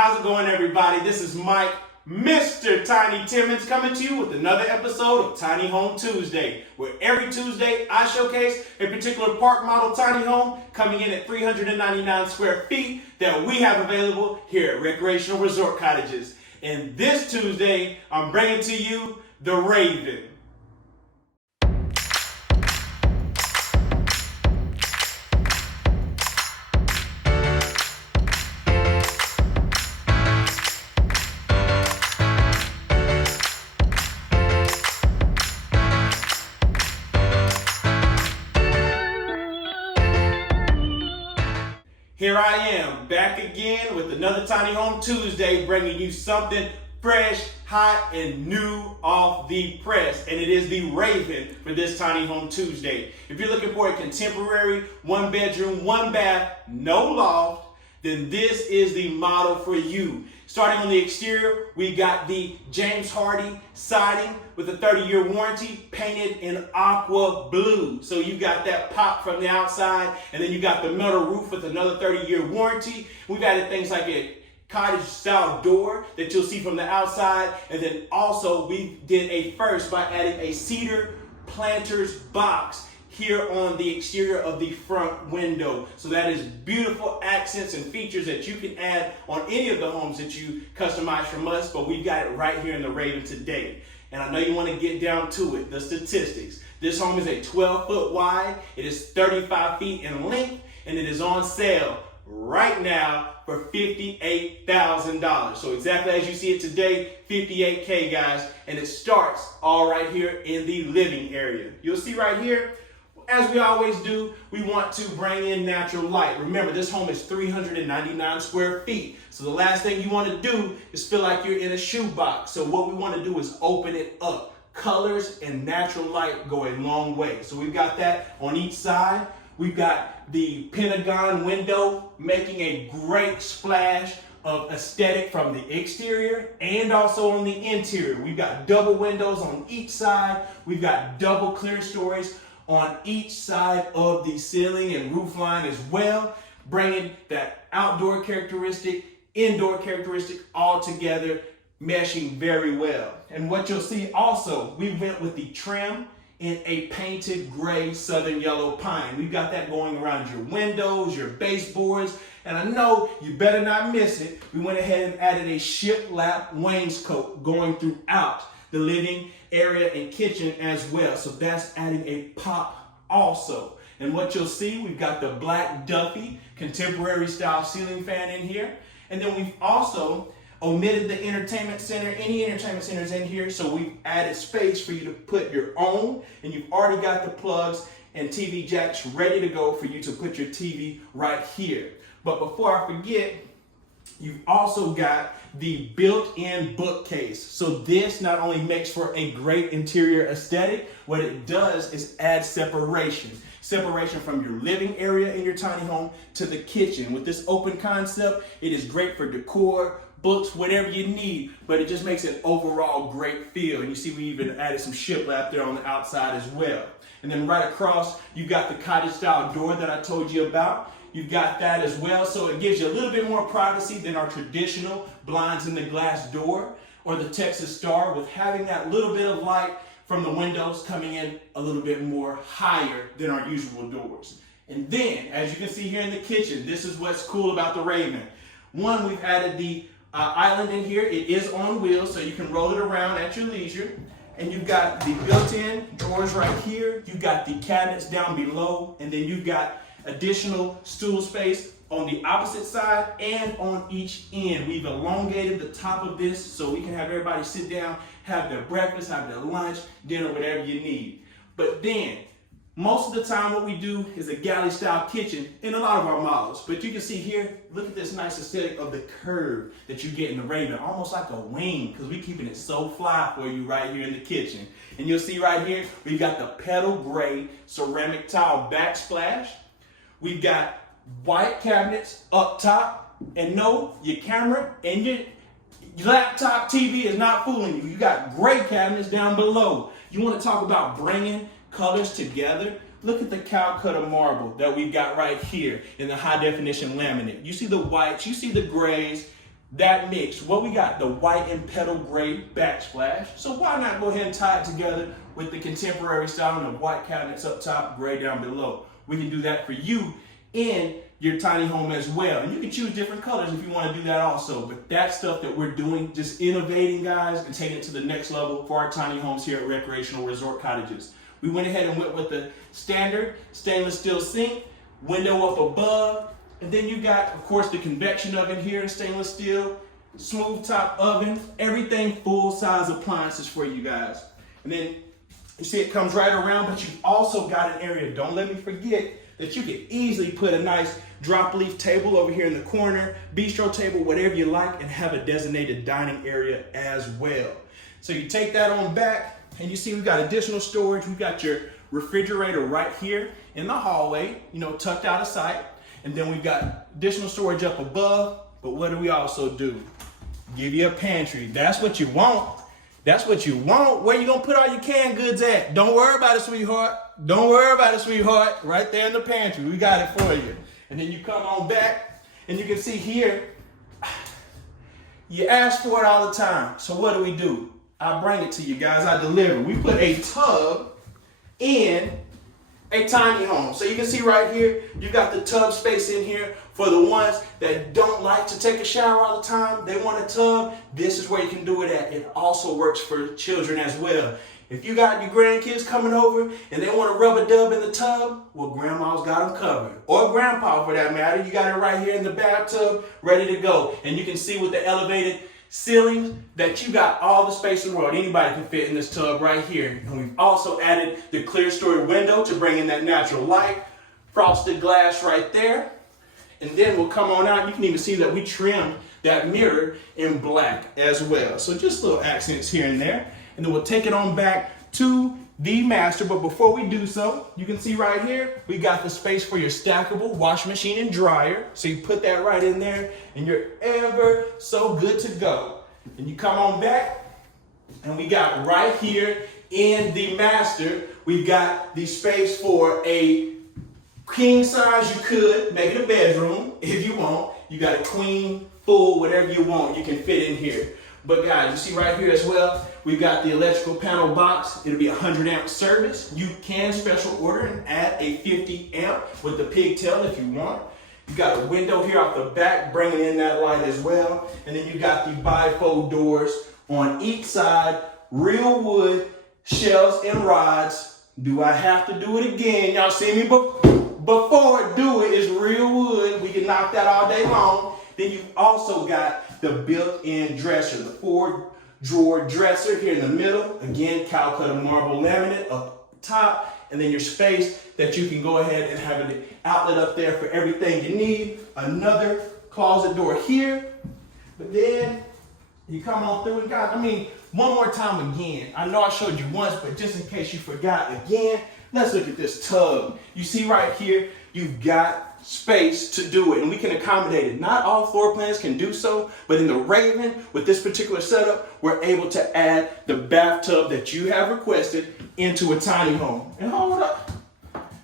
How's it going, everybody? This is Mike, Mr. Tiny Timmons, coming to you with another episode of Tiny Home Tuesday, where every Tuesday I showcase a particular park model tiny home coming in at 399 square feet that we have available here at Recreational Resort Cottages. And this Tuesday, I'm bringing to you the Raven. Here I am, back again with another Tiny Home Tuesday, bringing you something fresh, hot, and new off the press. And it is the Raven for this Tiny Home Tuesday. If you're looking for a contemporary, one bedroom, one bath, no loft, then this is the model for you. Starting on the exterior, we got the James Hardy siding with a 30-year warranty, painted in aqua blue. So you got that pop from the outside, and then you got the metal roof with another 30-year warranty. We've added things like a cottage style door that you'll see from the outside, and then also we did a first by adding a cedar planter's box here on the exterior of the front window. So that is beautiful accents and features that you can add on any of the homes that you customize from us, but we've got it right here in the Raven today. And I know you want to get down to it, the statistics. This home is a 12-foot wide, it is 35 feet in length, and it is on sale right now for $58,000. So exactly as you see it today, $58K, guys, and it starts all right here in the living area. You'll see right here, as we always do, we want to bring in natural light. Remember, this home is 399 square feet. So the last thing you want to do is feel like you're in a shoebox. So what we want to do is open it up. Colors and natural light go a long way. So we've got that on each side. We've got the Pentagon window making a great splash of aesthetic from the exterior and also on the interior. We've got double windows on each side. We've got double clear stories on each side of the ceiling and roof line as well, bringing that outdoor characteristic, indoor characteristic all together, meshing very well. And what you'll see also, we went with the trim in a painted gray southern yellow pine. We've got that going around your windows, your baseboards, and I know you better not miss it. We went ahead and added a shiplap wainscot going throughout the living area and kitchen as well. So that's adding a pop also. And what you'll see, we've got the black Duffy contemporary style ceiling fan in here. And then we've also omitted the entertainment center. Any entertainment centers in here. So we've added space for you to put your own. And you've already got the plugs and TV jacks ready to go for you to put your TV right here. But before I forget, you've also got the built-in bookcase. So this not only makes for a great interior aesthetic, what it does is add separation. Separation from your living area in your tiny home to the kitchen. With this open concept, it is great for decor, books, whatever you need, but it just makes an overall great feel. And you see we even added some shiplap there on the outside as well. And then right across, you've got the cottage style door that I told you about. You've got that as well, so it gives you a little bit more privacy than our traditional blinds in the glass door or the Texas Star, with having that little bit of light from the windows coming in a little bit more higher than our usual doors. And then, as you can see here in the kitchen, this is what's cool about the Raven. One, we've added the island in here. It is on wheels, so you can roll it around at your leisure. And you've got the built-in drawers right here. You've got the cabinets down below, and then you've got additional stool space on the opposite side and on each end. We've elongated the top of this so we can have everybody sit down, have their breakfast, have their lunch, dinner, whatever you need. But then, most of the time what we do is a galley style kitchen in a lot of our models. But you can see here, look at this nice aesthetic of the curve that you get in the Raven, almost like a wing, because we're keeping it so fly for you right here in the kitchen. And you'll see right here, we've got the petal gray ceramic tile backsplash. We've got white cabinets up top, and no, your camera and your laptop TV is not fooling you. You got gray cabinets down below. You want to talk about bringing colors together? Look at the Calcutta marble that we've got right here in the high definition laminate. You see the whites, you see the grays, that mix. What we got? The white and petal gray backsplash. So why not go ahead and tie it together with the contemporary style and the white cabinets up top, gray down below. We can do that for you in your tiny home as well. And you can choose different colors if you want to do that also. But that's stuff that we're doing, just innovating, guys, and taking it to the next level for our tiny homes here at Recreational Resort Cottages. We went ahead and went with the standard stainless steel sink, window up above, and then you got, of course, the convection oven here in stainless steel, smooth top oven, everything full size appliances for you guys. And then you see it comes right around, but you've also got an area, don't let me forget, that you can easily put a nice drop leaf table over here in the corner, bistro table, whatever you like, and have a designated dining area as well. So you take that on back, and you see we've got additional storage. We've got your refrigerator right here in the hallway, you know, tucked out of sight. And then we've got additional storage up above. But what do we also do? Give you a pantry. That's what you want. That's what you want. Where you gonna put all your canned goods at? Don't worry about it, sweetheart. Don't worry about it, sweetheart. Right there in the pantry. We got it for you. And then you come on back, and you can see here, you ask for it all the time. So what do? I bring it to you guys. I deliver. We put a tub in a tiny home. So you can see right here, you got the tub space in here for the ones that don't like to take a shower all the time. They want a tub. This is where you can do it at. It also works for children as well. If you got your grandkids coming over and they want to rub a dub in the tub, well, grandma's got them covered. Or grandpa for that matter. You got it right here in the bathtub, ready to go. And you can see with the elevated ceilings that you got all the space in the world. Anybody can fit in this tub right here. And we've also added the clear story window to bring in that natural light. Frosted glass right there. And then we'll come on out. You can even see that we trimmed that mirror in black as well. So just little accents here and there. And then we'll take it on back to the master. But before we do so, you can see right here, we got the space for your stackable washing machine and dryer. So you put that right in there and you're ever so good to go. And you come on back and we got right here in the master, we've got the space for a king size. You could make it a bedroom if you want. You got a queen, full, whatever you want, you can fit in here. But guys, you see right here as well, we've got the electrical panel box. It'll be a 100 amp service. You can special order and add a 50 amp with the pigtail if you want. You got a window here off the back, bringing in that light as well. And then you got the bifold doors on each side, real wood, shelves and rods. Do I have to do it again? Y'all see me before do it. It's real wood. We can knock that all day long. Then you've also got the built-in dresser, the 4-drawer dresser here in the middle. Again, Calcutta marble laminate up top. And then your space that you can go ahead and have an outlet up there for everything you need. Another closet door here. But then you come on through and guys, one more time again. I know I showed you once, but just in case you forgot again, let's look at this tub. You see right here, you've got space to do it, and we can accommodate it. Not all floor plans can do so, but in the Raven, with this particular setup, we're able to add the bathtub that you have requested into a tiny home. And hold up,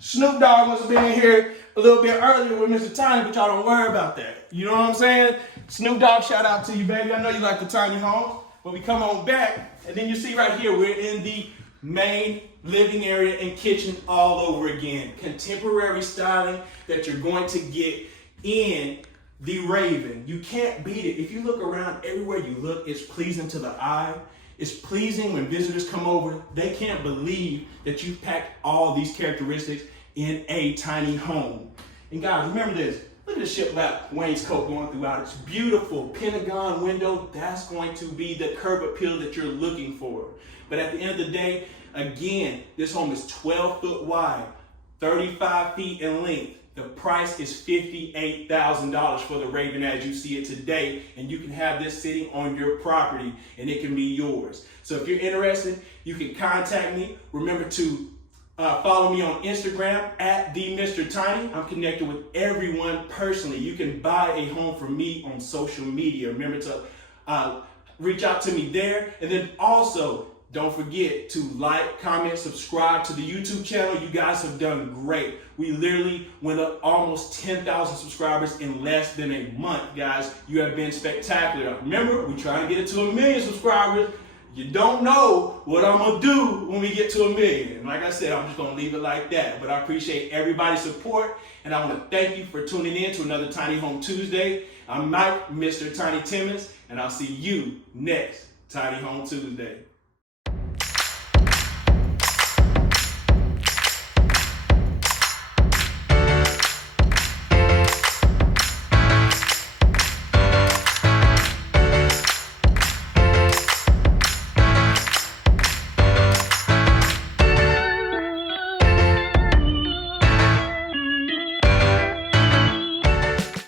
Snoop Dogg must have been in here a little bit earlier with Mr. Tiny, but y'all don't worry about that. You know what I'm saying? Snoop Dogg, shout out to you, baby. I know you like the tiny home. But we come on back, and then you see right here, we're in the main living area and kitchen all over again. Contemporary styling that you're going to get in the Raven. You can't beat it. If you look around, everywhere you look, it's pleasing to the eye. It's pleasing when visitors come over. They can't believe that you packed all these characteristics in a tiny home. And guys, remember this. Look at the shiplap wainscot going throughout. It's beautiful. Pentagon window. That's going to be the curb appeal that you're looking for. But at the end of the day, again, this home is 12 foot wide, 35 feet in length. The price is $58,000 for the Raven as you see it today. And you can have this sitting on your property and it can be yours. So if you're interested, you can contact me. Remember to follow me on Instagram at @TheMrTiny. I'm connected with everyone personally. You can buy a home from me on social media. Remember to reach out to me there. And then also, Don't forget to like, comment, subscribe to the YouTube channel. You guys have done great. We literally went up almost 10,000 subscribers in less than a month, guys. You have been spectacular. Remember, we're trying to get it to 1 million subscribers. You don't know what I'm going to do when we get to 1 million. Like I said, I'm just going to leave it like that. But I appreciate everybody's support, and I want to thank you for tuning in to another Tiny Home Tuesday. I'm Mike, Mr. Tiny Timmons, and I'll see you next Tiny Home Tuesday.